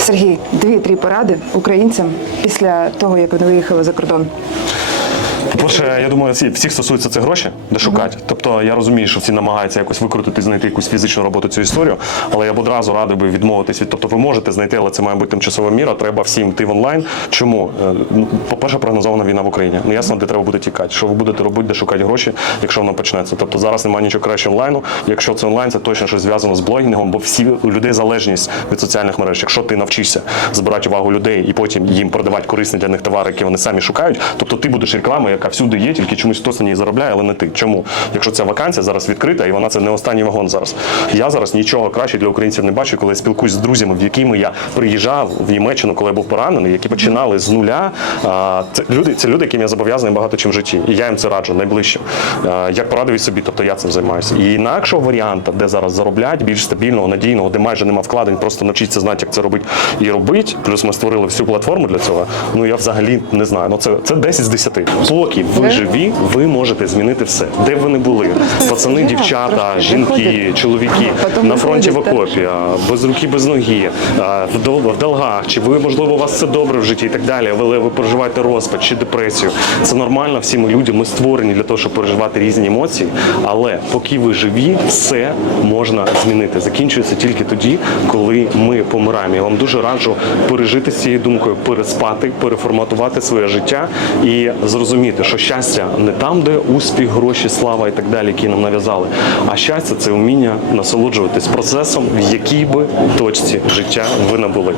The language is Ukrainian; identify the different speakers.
Speaker 1: Сергій, дві-три поради українцям після того, як вони виїхали за кордон.
Speaker 2: По-перше, я думаю, всі, всіх стосується це гроші, де шукати. Тобто я розумію, що всі намагаються якось викрутити, знайти якусь фізичну роботу цю історію, але я б одразу радий би відмовитись від. Тобто ви можете знайти, але це має бути тимчасова міра. Треба всім йти в онлайн. Чому? Е, ну, По-перше, прогнозована війна в Україні. Ну ясно, де треба буде тікати. Що ви будете робити, де шукати гроші, якщо воно почнеться. Тобто зараз немає нічого краще онлайну. Якщо це онлайн, це точно щось зв'язано з блогінгом, бо всі у людей залежність від соціальних мереж. Якщо ти навчишся збирати увагу людей і потім їм продавати корисні для них товари, які вони самі шукають, тобто ти будеш яка всюди є, тільки чомусь хтось на ній заробляє, але не ти. Чому? Якщо ця вакансія зараз відкрита, і вона це не останній вагон зараз. Я зараз нічого краще для українців не бачу, коли я спілкуюсь з друзями, в якими я приїжджав в Німеччину, коли я був поранений, які починали з нуля. Це люди, це люди, яким я зобов'язаний багато чим в житті. І я їм це раджу найближчим. Як порадив собі, тобто я цим займаюся. І інакшого варіанта, де зараз зароблять, більш стабільного, надійного, де майже нема вкладень, просто навчитися знати, як це робити і робити. Плюс ми створили всю платформу для цього. Ну я взагалі не знаю. Ну це, це 10 з 10. Поки ви живі, ви можете змінити все. Де б ви не були? Пацани, дівчата, жінки, чоловіки на фронті в окопі, без руки, без ноги, в долгах, чи ви можливо у вас все добре в житті і так далі, але ви переживаєте розпач чи депресію. Це нормально. Всі ми люди, ми створені для того, щоб переживати різні емоції. Але поки ви живі, все можна змінити. Закінчується тільки тоді, коли ми помираємо. Я вам дуже раджу пережити з цією думкою, переспати, переформатувати своє життя і зрозуміти, що щастя не там, де успіх, гроші, слава і так далі, які нам нав'язали. А щастя це вміння насолоджуватись процесом, в якій би точці життя ви не були.